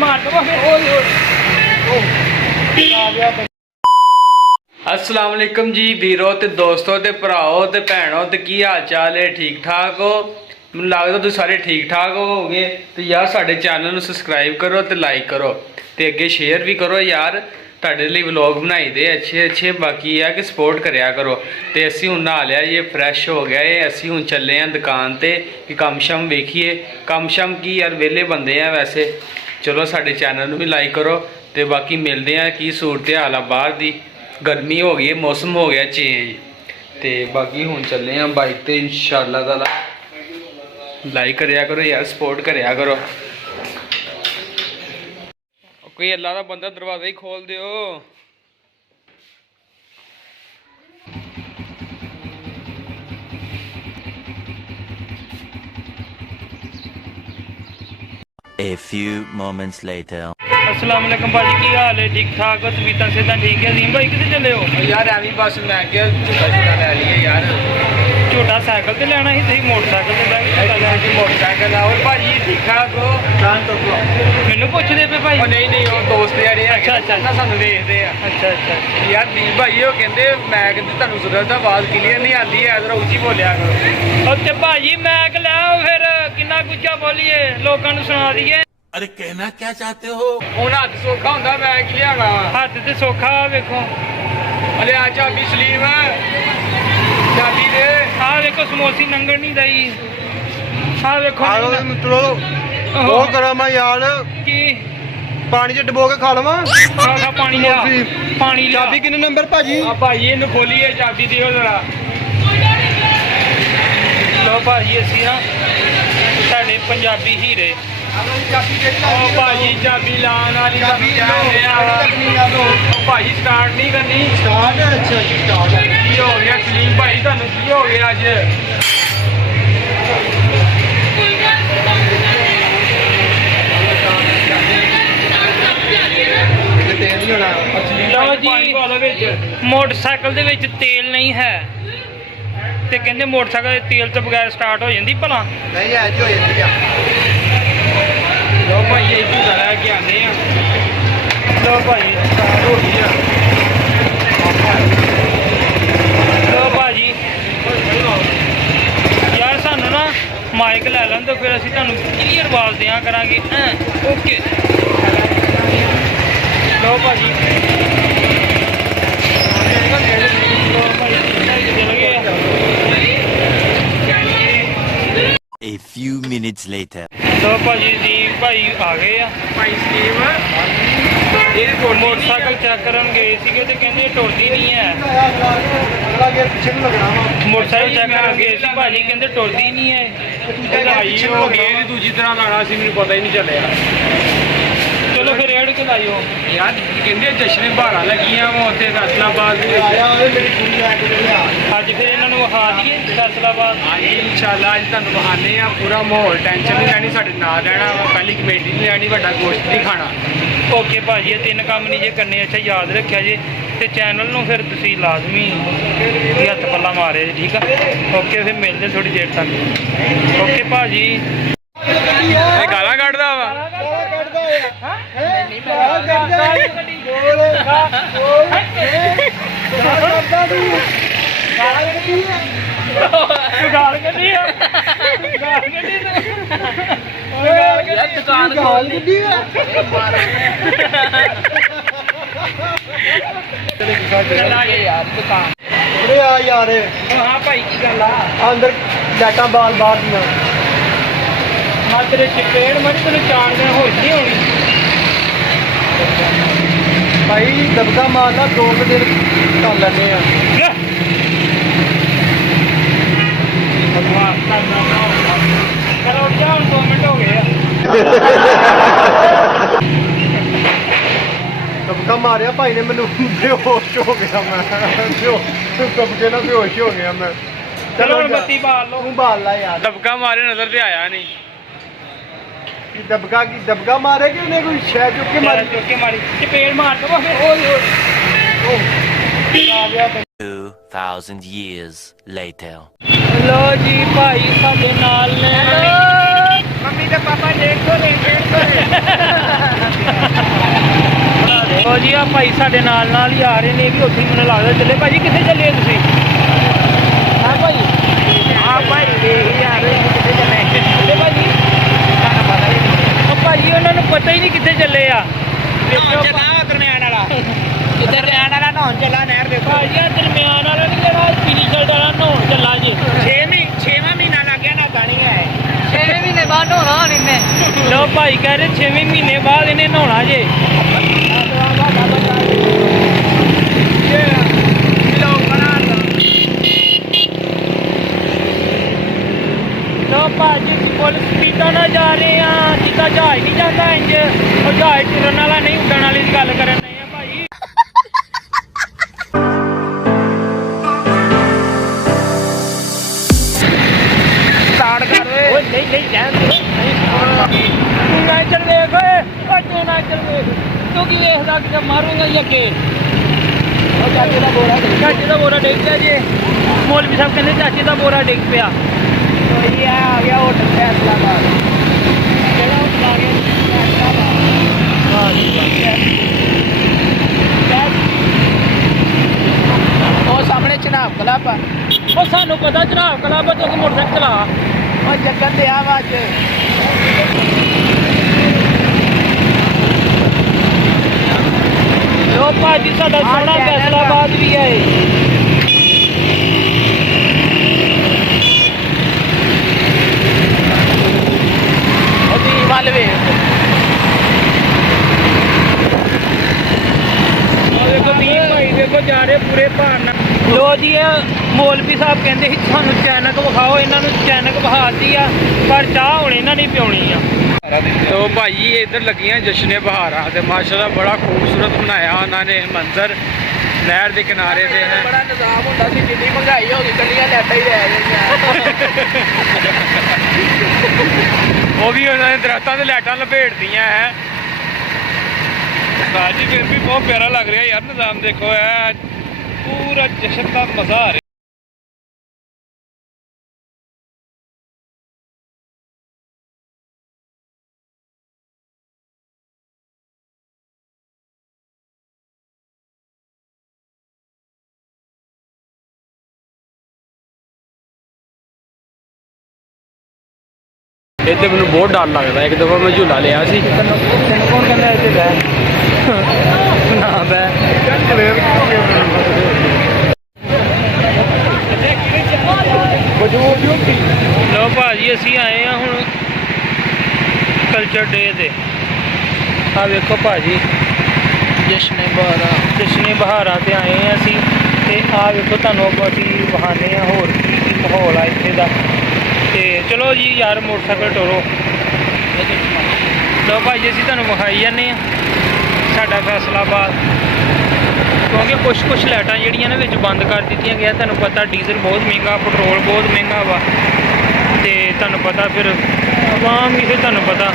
मार दो अस्सलाम वालेकुम जी वीरों ते दोस्तों ते भराओ ते भैनों ते की हाल चाल है ठीक ठाक हो। मैं लगता तुम सारे ठीक ठाक होगे तो यार साडे चैनल ਨੂੰ सब्सक्राइब करो ते लाइक करो ते अगे शेयर भी करो यार। ਤੁਹਾਡੇ ਲਈ ਵਲੌਗ ਬਣਾਈ ਦੇ ਅੱਛੇ ਬਾਕੀ ਆ ਕਿ ਸਪੋਰਟ ਕਰਿਆ ਕਰੋ। ਤੇ ਅਸੀਂ ਹੁਣ ਨਹਾ ਲਿਆ ਇਹ ਫਰੈਸ਼ ਹੋ ਗਿਆ ਇਹ ਅਸੀਂ ਹੁਣ ਚੱਲੇ ਆਂ ਦੁਕਾਨ ਤੇ ਕਿ ਕੰਮ ਸ਼ਮ ਵੇਖੀਏ। ਕੰਮ ਸ਼ਮ ਕੀ ਯਾਰ ਵਿਹਲੇ ਬੰਦੇ ਆ ਵੈਸੇ। ਚਲੋ ਸਾਡੇ ਚੈਨਲ ਨੂੰ ਵੀ ਲਾਈਕ ਕਰੋ ਤੇ ਬਾਕੀ ਮਿਲਦੇ ਆ ਕੀ ਸੂਰਤ ਹਾਲ ਆ ਬਾਹਰ ਦੀ। गर्मी हो गई है मौसम हो गया चेंज तो बाकी हूँ चले हैं बाइक ते इंशाल्लाह ताला। लाइक करया करो यार सपोर्ट करया करो। कोई अल्लाह का बंदा दरवाजा ही खोल दियो। A few moments later. अस्सलाम वालेकुम भाजी की हाल है ठीक ठाक हो तबीयत सेहत ठीक है। अजीम भाई कितने चले हो यार एवं बस मैं क्या झूठा झूठा लै लिए यार। झूठा साइकिल ते लेना ही तुसीं मोटरसाइकिल ते बैठ के चला जाओ। मोटरसाइकिल और भाजी ठीक ठाक हो मैनू पुछदे पे भाई। नहीं नहीं वो दोस्त यारे अच्छा ना सानू देखदे आ। अच्छा यार दीप भाई वो कहंदे मैं कहंदे तुहानू सुधरदा आवाज क्लीयर नहीं आती है इधर उच्ची बोलिया करो। ते भाजी मैक ले आओ फिर किन्ना गुच्चा बोलिए लोकां नू सुना दईए। अरे कहना क्या चाहते हो? ਹੁਣ ਹੱਥ ਸੌਖਾ ਹੁੰਦਾ ਮੈਂ ਕੀ ਲਿਆਣਾ ਵਾ। हथ ते सौखा वेखो ਅਲੇ ਆ ਚਾਬੀ ਸਲੀਮ ਚਾਬੀ ਦੇ आ वेखो समोसी नंगण नहीं दई आ वेखो ਮਿੱਤਰੋ ਬਹੁਤ ਗਰਮ ਆ ਯਾਰ की ਪਾਣੀ ਚ ਡਬੋ ਕੇ ਖਾ ਲਵਾਂ। खा पानी लिया पानी लिया। ਚਾਬੀ ਕਿੰਨੇ ਨੰਬਰ ਭਾਜੀ? ਆ ਭਾਈ ਇਹਨੂੰ ਖੋਲੀਏ ਚਾਬੀ ਦਿਓ ਜ਼ਰਾ। ਲੋ ਭਾਜੀ ਅਸੀਂ ਨਾ ਸਾਡੇ ਪੰਜਾਬੀ ਹੀਰੇ ਚਾਬੀ ਦੇ ਉਹ ਭਾਜੀ ਚਾਬੀ ਲਾਉਣ ਵਾਲੀ ਚਾਬੀ ਕਹਿੰਦੇ ਆ ਲੋ ਭਾਜੀ ਸਟਾਰਟ ਨਹੀਂ ਕਰਨੀ। ਸਟਾਰਟ ਅੱਛਾ ਜੀ ਸਟਾਰਟ ਕੀ ਹੋ ਗਿਆ ਸਲੀਮ ਭਾਈ ਤੁਹਾਨੂੰ ਕੀ ਹੋ ਗਿਆ ਅੱਜ? ਤੇਲ ਨਹੀਂ ਹੋਣਾ। ਲਓ ਜੀ ਮੋਟਰਸਾਈਕਲ ਦੇ ਵਿੱਚ ਤੇਲ ਨਹੀਂ ਹੈ ਤੇ ਕਹਿੰਦੇ ਮੋਟਰਸਾਈਕਲ ਦੇ ਤੇਲ ਤੋਂ ਬਗੈਰ ਸਟਾਰਟ ਹੋ ਜਾਂਦੀ ਭਲਾ। ਨਹੀਂ ਐ ਜੋ ਜਾਂਦੀ ਆ। ਲੋ ਭਾਈ ਇਹ ਝੂਟਾ ਲੈ ਕੇ ਆਉਂਦੇ ਆ। ਲਓ ਭਾਜੀ ਸਟਾਰਟ ਹੋ ਗਈ ਆ। ਲਓ ਭਾਜੀ ਯਾਰ ਸਾਨੂੰ ਨਾ ਮਾਈਕ ਲੈ ਲੈਣ ਤੋਂ ਫਿਰ ਅਸੀਂ ਤੁਹਾਨੂੰ ਕਲੀਅਰ ਆਵਾਜ਼ ਦਿਆਂ ਕਰਾਂਗੇ। ਓਕੇ ਲਓ ਭਾਜੀ ਲਓ ਭਾਜੀ ਚਲ ਗਏ ਆ। A few minutes later. ਲਓ ਭਾਜੀ ਜੀ ਭਾਈ ਆ ਗਏ ਆ। ਭਾਈ ਸਲੀਮ ਇਹ ਮੋਟਰਸਾਈਕਲ ਚੈੱਕ ਕਰਨ ਗਏ ਸੀਗੇ ਤੇ ਕਹਿੰਦੇ ਟੁਰਦੀ ਨਹੀਂ ਹੈ। ਅਗਲਾ ਗੇਅਰ ਪਿੱਛੇ ਨੂੰ ਲੱਗਣਾ ਵਾ। ਮੋਟਰਸਾਈਕਲ ਚੈੱਕ ਕਰਨ ਗਏ ਸੀ ਭਾਜੀ ਕਹਿੰਦੇ ਟੁਰਦੀ ਨਹੀਂ ਹੈ। ਭਾਈ ਹੋ ਗਏ ਇਹਦੀ ਦੂਜੀ ਤਰ੍ਹਾਂ ਲਾਣਾ ਸੀ ਮੈਨੂੰ ਪਤਾ ਹੀ ਨਹੀਂ ਚੱਲਿਆ। ਚਲੋ ਫਿਰ ਰੇੜ ਕੇ ਲਾਇਓ। ਯਾਰ ਕਹਿੰਦੇ ਜਸ਼ਨ ਬਹਾਰਾਂ ਲੱਗੀਆਂ ਵਾ ਉੱਥੇ ਫੈਸਲਾਬਾਦ ਦੇ ਵਿੱਚ। ਆਇਆ ਓਏ ਮੇਰੀ ਕੁੜੀ ਲੈ ਕੇ ਲਿਆ। ਅੱਜ ਫਿਰ ਇਹਨਾਂ ਨੂੰ ਵਿਖਾ ਦਈਏ ਫੈਸਲਾਬਾਦ। ਹਾਂਜੀ ਇਨਸ਼ਾਅੱਲਾ ਅੱਜ ਤੁਹਾਨੂੰ ਬਹਾਨੇ ਆ ਪੂਰਾ ਮਾਹੌਲ ਟੈਨਸ਼ਨ ਨਹੀਂ ਲੈਣੀ ਸਾਡੇ ਨਾਲ ਰਹਿਣਾ ਵਾ ਪਹਿਲੀ ਕਮੇਟੀ ਨਹੀਂ ਲੈਣੀ ਵੱਡਾ ਗੋਸ਼ਤ ਨਹੀਂ ਖਾਣਾ। ਓਕੇ ਭਾਜੀ ਇਹ ਤਿੰਨ ਕੰਮ ਨਹੀਂ ਜੇ ਕਰਨੇ ਅੱਛਾ ਯਾਦ ਰੱਖਿਆ ਜੇ ਤੇ ਚੈਨਲ ਨੂੰ ਫਿਰ ਤੁਸੀਂ ਲਾਜ਼ਮੀ ਹੱਥ ਪੱਲਾ ਮਾਰਿਆ ਜੀ ਠੀਕ ਆ। ਓਕੇ ਫਿਰ ਮਿਲਦੇ ਥੋੜੀ ਦੇਰ ਤੱਕ। ਓਕੇ ਭਾਜੀ ਇਹ ਗਾਲਾਂ ਕੱਢਦਾ ਵਾ। ਗਾਲ ਕੱਢੀ ਆ ਗਾਲ ਕੱਢੀ ਦੁਕਾਨ ਖੋਲ ਦਿੱਤੀ ਆ। ਯਾਰ ਦੁਕਾਨ ਉਰੇ ਆ ਯਾਰ ਹਾਂ ਭਾਈ ਕੀ ਗੱਲ ਆ ਅੰਦਰ ਲਾਈਟਾਂ ਬਾਲ ਬਾਹਰ ਦੀਆਂ। ਮੈਂ ਤੇਰੇ ਚਪੇੜ ਮੜੀ ਤੈਨੂੰ 4 ਦਿਨ ਹੋਈ ਨਹੀਂ ਹੋਣੀ। ਭਾਈ ਦਬਕਾ ਮਾਰਦਾ 2 ਦਿਨ ਕਰ ਲੈਂਦੇ ਆ। ਕਰੋ ਜਾ 2 ਮਿੰਟ ਹੋ ਗਏ ਆ। ਦਬਕਾ ਮਾਰਿਆ ਭਾਈ ਨੇ ਮੈਨੂੰ ਬੇਹੋਸ਼ ਹੋ ਗਿਆ ਮੈਂ। ਦਬਕੇ ਨਾਲ ਬੇਹੋਸ਼ ਹੋ ਗਿਆ ਮੈਂ। ਚਲੋ ਹੁਣ ਬੱਤੀ ਬਾਲ ਲਓ। ਤੂੰ ਬਾਲ ਲਾ ਯਾਰ। ਦਬਕਾ ਮਾਰੇ ਨਜ਼ਰ ਤੇ ਆਇਆ ਨਹੀਂ। ਦਬਕਾ ਮਾਰੇ ਕਿ ਉਹਨੇ ਕੋਈ ਸ਼ੈ ਚੁੱਕ ਕੇ ਮਾਰੀ? ਚੁੱਕ ਕੇ ਮਾਰੀ ਚਪੇੜ ਮਾਰ ਦਵਾ ਫਿਰ ਓਏ ਆ ਗਿਆ। 2000 years later. ਲੋ ਜੀ ਭਾਈ ਸਾਡੇ ਨਾਲ ਨੇ। ਮੰਮੀ ਤੇ ਪਾਪਾ ਦੇਖੋ ਲੋ ਜੀ ਆ ਭਾਈ ਸਾਡੇ ਨਾਲ ਹੀ ਆ ਰਹੇ ਨੇ, ਇਹ ਵੀ ਉੱਥੇ ਹੀ ਮੈਨੂੰ ਲੱਗਦਾ ਚੱਲੇ। ਭਾਜੀ ਕਿੱਥੇ ਚੱਲੇ ਤੁਸੀਂ? ਹਾਂ ਭਾਈ, ਹਾਂ ਭਾਈ ਦੇਖ ਯਾਰ ਕਿੱਥੇ ਚੱਲੇ ਭਾਜੀ? ਉਹ ਭਾਜੀ ਉਹਨਾਂ ਨੂੰ ਪਤਾ ਹੀ ਨਹੀਂ ਕਿੱਥੇ ਚੱਲੇ ਆ। ਦਰਮਿਆਨ ਵਾਲਾ ਦਰਮਿਆਨ ਵਾਲਾ ਨਹਾਉਣ ਚੱਲਾ ਨਹਿਰ ਦੇਖੋ ਭਾਜੀ ਆ ਦਰਮਿਆਨ ਵਾਲਾ ਨਹੀਂ, ਜਿਹੜਾ ਪੀਲੀ ਸ਼ਰਟ ਵਾਲਾ ਨਹਾਉਣ ਚੱਲਾ ਜੇ। 6ਵਾਂ ਮਹੀਨਾ ਲੱਗ ਗਿਆ ਨਾ ਗਾਣੀ ਹੈ 6 ਮਹੀਨੇ ਬਾਅਦ ਨਹਾਉਣਾ ਹੁਣ ਇਹਨੇ। ਲੋ ਭਾਈ ਕਹਿ ਰਹੇ 6ਵੇਂ ਮਹੀਨੇ ਬਾਅਦ ਇਹਨੇ ਨਹਾਉਣਾ ਜੇ। ਲੋ ਭਾਜੀ ਫੁੱਲ ਸਪੀਡਾਂ ਨਾਲ ਜਾ ਰਹੇ ਆ, ਜਿੱਦਾਂ ਜਹਾਜ਼ ਨਹੀਂ ਜਾਂਦਾ ਇੰਜ। ਉਹ ਜਹਾਜ਼ ਤੁਰਨ ਵਾਲਾ ਨਹੀਂ, ਉੱਡਣ ਵਾਲੀ ਦੀ ਗੱਲ ਕਰਨ ਨਹੀਂ ਆ ਭਾਈ। ਸਟਾਰਟ ਕਰ ਓਏ ਨਹੀਂ ਜਾਣ ਦੇ ਤੂੰ ਨਾਚਰ ਵੇਖ ਓਏ, ਓ ਤੂੰ ਨਾਚਰ ਵੇਖ। ਤੂੰ ਕੀ ਵੇਖਦਾ ਕਿ ਮਾਰੂੰਗਾ ਹੀ ਅੱਗੇ। ਉਹ ਚਾਚੇ ਦਾ ਬੋਰਾ ਦੇ ਚਾਚੇ ਦਾ ਬੋਰਾ ਡਿੱਗ ਪਿਆ ਜੇ। ਮੌਲਵੀ ਸਾਹਿਬ ਕਹਿੰਦੇ ਚਾਚੇ ਦਾ ਬੋਰਾ ਡਿੱਗ ਪਿਆ। ਕੋਈ ਆ ਗਿਆ ਹੋਟਲ ਫੈਸਲਾ ਦਾ ਜਿਹੜਾ ਉਹ ਆ ਗਿਆ ਉਹ ਸਾਹਮਣੇ ਚਨਾਬ ਕਲੱਬ ਆ ਉਹ ਸਾਨੂੰ ਪਤਾ ਜਨਾਬ ਕਲੱਬ ਤੋਂ ਮੋਟਰਸਾਈਕਲ ਚਲਾ। ਉਹ ਜੱਗਨ ਦੇ ਆ ਬਾਜ ਲੋ ਭਾਜੀ ਸਾਡਾ ਸੋਹਣਾ ਫੈਸਲਾਬਾਦ ਵੀ ਹੈ। ਉਹਦੀ ਵੱਲ ਵੇਖ ਦੇਖੋ ਵੀਰ ਭਾਈ ਦੇਖੋ ਜਾ ਰਹੇ ਪੂਰੇ ਭਾਰ ਨਾਲ। ਲੋ ਜੀ ਇਹ ਮੌਲਵੀ ਸਾਹਿਬ ਕਹਿੰਦੇ ਸੀ ਸਾਨੂੰ ਚੈਨਕ ਵਿਖਾਓ, ਇਹਨਾਂ ਨੂੰ ਚੈਨਕ ਵਿਖਾਤੀ ਆ, ਪਰ ਚਾਹ ਹੁਣ ਇਹਨਾਂ ਨੇ ਪਿਉਣੀ ਆ। ਤੋ ਭਾਈ ਇੱਧਰ ਲੱਗੀਆਂ ਜਸ਼ਨੇ ਬਹਾਰਾਂ ਤੇ ਮਾਸ਼ਾਅੱਲਾ ਬੜਾ ਖੂਬਸੂਰਤ ਬਣਾਇਆ ਉਹਨਾਂ ਨੇ ਮੰਜ਼ਰ ਨਹਿਰ ਦੇ ਕਿਨਾਰੇ ਤੇ ਹੈ। ਬੜਾ ਨਿਜ਼ਾਮ ਹੁੰਦਾ ਸੀ, ਜਿੰਨੀ ਮਹਿੰਗਾਈ ਹੋ ਗਈ ਕੱਲੀਆਂ ਲੈਟਾਂ ਹੀ ਰਹਿ ਗਈਆਂ ਉਹ ਵੀ ਉਹਨਾਂ ਨੇ ਦਰਖਤਾਂ ਤੇ ਲਾਈਟਾਂ ਲਪੇਟਦੀਆਂ ਹੈ। ਬਾਜੀ ਫਿਰ ਵੀ ਬਹੁਤ ਪਿਆਰਾ ਲੱਗ ਰਿਹਾ ਯਾਰ, ਨਿਜ਼ਾਮ ਦੇਖੋ ਹੈ, ਪੂਰਾ ਜਸ਼ਨ ਦਾ ਮਜ਼ਾ ਆ ਰਿਹਾ। ਇੱਥੇ ਮੈਨੂੰ ਬਹੁਤ ਡਰ ਲੱਗਦਾ। ਇੱਕ ਦਫਾ ਮੈਂ ਝੂਲਾ ਲਿਆ ਸੀ। ਕੌਣ ਕਹਿੰਦਾ ਇੱਥੇ ਬਹਿ ਨਾ ਬੈ ਲੋ ਭਾਜੀ ਅਸੀਂ ਆਏ ਆ ਹੁਣ ਕਲਚਰ ਡੇ ਤੇ। ਆ ਵੇਖੋ ਭਾਜੀ ਜਸ਼ਨੇ ਬਹਾਰਾ ਜਸ਼ਨੇ ਬਹਾਰਾਂ ਤੇ ਆਏ ਆ ਅਸੀਂ। ਤੇ ਆ ਵੇਖੋ ਤੁਹਾਨੂੰ ਅਸੀਂ ਵਹਾਨੇ ਆ ਹੋਰ ਕੀ ਮਾਹੌਲ ਆ ਇੱਥੇ ਦਾ। ਤੇ ਚਲੋ ਜੀ ਯਾਰ ਮੋਟਰਸਾਈਕਲ ਟੋਰੋ। ਲੋ ਭਾਜੀ ਅਸੀਂ ਤੁਹਾਨੂੰ ਵਿਖਾਈ ਜਾਂਦੇ ਆ ਸਾਡਾ ਫੈਸਲਾਬਾਦ, ਕਿਉਂਕਿ ਕੁਛ ਲਾਈਟਾਂ ਜਿਹੜੀਆਂ ਨੇ ਵਿੱਚ ਬੰਦ ਕਰ ਦਿੱਤੀਆਂ ਗਿਆ। ਤੁਹਾਨੂੰ ਪਤਾ ਡੀਜ਼ਲ ਬਹੁਤ ਮਹਿੰਗਾ, ਪੈਟਰੋਲ ਬਹੁਤ ਮਹਿੰਗਾ ਵਾ, ਤੇ ਤੁਹਾਨੂੰ ਪਤਾ ਫਿਰ ਆਵਾਮ ਵੀ ਫਿਰ ਤੁਹਾਨੂੰ ਪਤਾ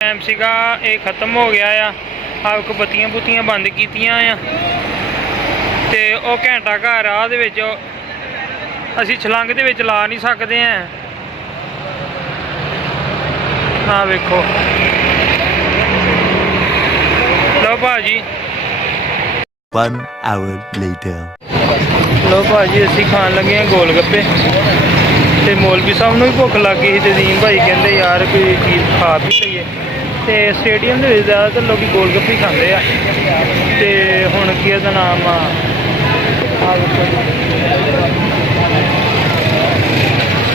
ਟਾਈਮ ਸੀਗਾ ਇਹ ਖਤਮ ਹੋ ਗਿਆ ਆ। ਆਪ ਕੋ ਬੱਤੀਆਂ ਬੁੱਤੀਆਂ ਬੰਦ ਕੀਤੀਆਂ ਆ ਤੇ ਉਹ ਘੰਟਾ ਘਰ ਰਾਹ ਦੇ ਵਿੱਚ ਅਸੀਂ ਛਲੰਗ ਦੇ ਵਿੱਚ ਲਾ ਨਹੀਂ ਸਕਦੇ ਆ। ਆ ਵੇਖੋ ਲੋ ਭਾਜੀ। 1 hour later. ਲੋ ਭਾਜੀ ਅਸੀਂ ਖਾਣ ਲੱਗੇ ਆ ਗੋਲ ਗੱਪੇ ਤੇ ਮੌਲਵੀ ਸਾਹਿਬ ਨੂੰ ਵੀ ਭੁੱਖ ਲੱਗ ਗਈ ਸੀ ਤੇ ਜ਼ੀਮ ਭਾਈ ਕਹਿੰਦੇ ਯਾਰ ਕੋਈ ਚੀਜ਼ ਖਾ ਪੀ ਲਈਏ। ਤੇ ਸਟੇਡੀਅਮ ਦੇ ਵਿੱਚ ਜ਼ਿਆਦਾਤਰ ਲੋਕੀ ਗੋਲ ਗੱਪੇ ਖਾਂਦੇ ਆ। ਤੇ ਹੁਣ ਕੀ ਇਹਦਾ ਨਾਮ ਆ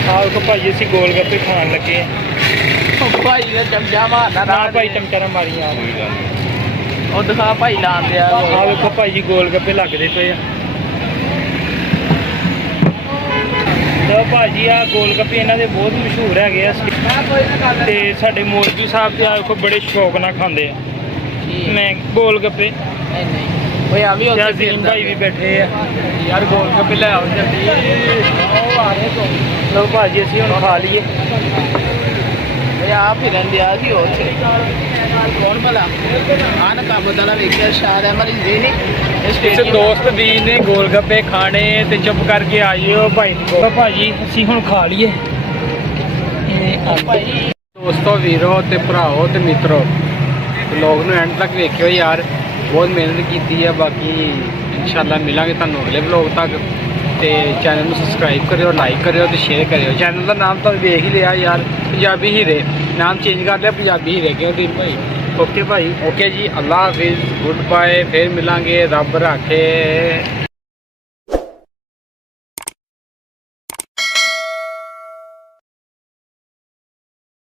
ਆਹ ਭਾਜੀ ਅਸੀਂ ਗੋਲ ਗੱਪੇ ਖਾਣ ਲੱਗੇ ਆ। ਭਾਈ ਨੇ ਚਮਚਾ ਮਾਰਨਾ ਨਾ ਭਾਈ ਚਮਚਾ ਨਾ ਮਾਰੀ ਆ। ਉਹ ਦਿਖਾ ਭਾਈ ਲਾਣ ਦਿਆ ਆਹ ਵੇਖੋ ਭਾਈ ਜੀ ਗੋਲ ਗੱਪੇ ਲੱਗਦੇ ਪਏ ਆ। ਲੋ ਭਾਜੀ ਆ ਗੋਲ ਗੱਪੇ ਇਹਨਾਂ ਦੇ ਬਹੁਤ ਮਸ਼ਹੂਰ ਹੈਗੇ ਆ ਤੇ ਸਾਡੇ ਮੌਲਵੀ ਸਾਹਿਬ ਤੇ ਆ ਵੇਖੋ ਬੜੇ ਸ਼ੌਕ ਨਾਲ ਖਾਂਦੇ ਆ ਮੈਂ ਗੋਲ ਗੱਪੇ। ਨਹੀਂ ਓਏ ਆ ਵੀ ਉੱਥੇ ਜ਼ੀਮ ਭਾਈ ਵੀ ਬੈਠੇ ਆ। ਯਾਰ ਗੋਲ ਗੱਪੇ ਲੈ ਆਓ ਜਲਦੀ ਉਹ ਆ ਰਹੇ ਤੋਂ। ਲੋ ਭਾਜੀ ਅਸੀਂ ਹੁਣ ਖਾ ਲਈਏ। ਓਏ ਆ ਫਿਰਨ ਦਿਆ ਸੀ ਉੱਥੇ ਕੌਣ ਹੋਰ ਭਲਾ ਆਨ ਕੰਮ ਦਾ ਵੇਖਿਆ ਸ਼ਾਇਦ ਅਮਰਿੰਦੇ ਨੇ ਇਸ ਦੋਸਤ ਵੀ ਨੇ ਗੋਲ ਗੱਪੇ ਖਾਣੇ ਤੇ ਚੁੱਪ ਕਰਕੇ ਆਇਓ ਭਾਈ ਨੂੰ ਭਾਜੀ ਅਸੀਂ ਹੁਣ ਖਾ ਲਈਏ ਦੋਸਤੋ ਵੀਰੋ ਤੇ ਭਰਾਓ ਤੇ ਮਿੱਤਰੋ ਵਲੌਗ ਨੂੰ ਐਂਡ ਤੱਕ ਵੇਖਿਓ ਯਾਰ ਬਹੁਤ ਮਿਹਨਤ ਕੀਤੀ ਹੈ ਬਾਕੀ ਇਨਸ਼ਾਅੱਲਾ ਮਿਲਾਂਗੇ ਤੁਹਾਨੂੰ ਅਗਲੇ ਵਲੌਗ ਤੱਕ ਤੇ ਚੈਨਲ ਨੂੰ ਸਬਸਕ੍ਰਾਈਬ ਕਰਿਓ ਲਾਈਕ ਕਰਿਓ ਤੇ ਸ਼ੇਅਰ ਕਰਿਓ ਚੈਨਲ ਦਾ ਨਾਮ ਤਾਂ ਵੇਖ ਹੀ ਲਿਆ ਯਾਰ ਪੰਜਾਬੀ ਹੀਰੇ ਨਾਮ ਚੇਂਜ ਕਰ ਲਿਆ ਪੰਜਾਬੀ ਹੀਰੇ ਕਿਉਂ ਦਿਨ ਭਾਈ ਓਕੇ ਭਾਈ ਓਕੇ ਜੀ ਅੱਲਾ ਹਾਫਿਜ਼ ਗੁੱਡ ਬਾਏ ਫਿਰ ਮਿਲਾਂਗੇ ਰੱਬ ਰਾਖੇ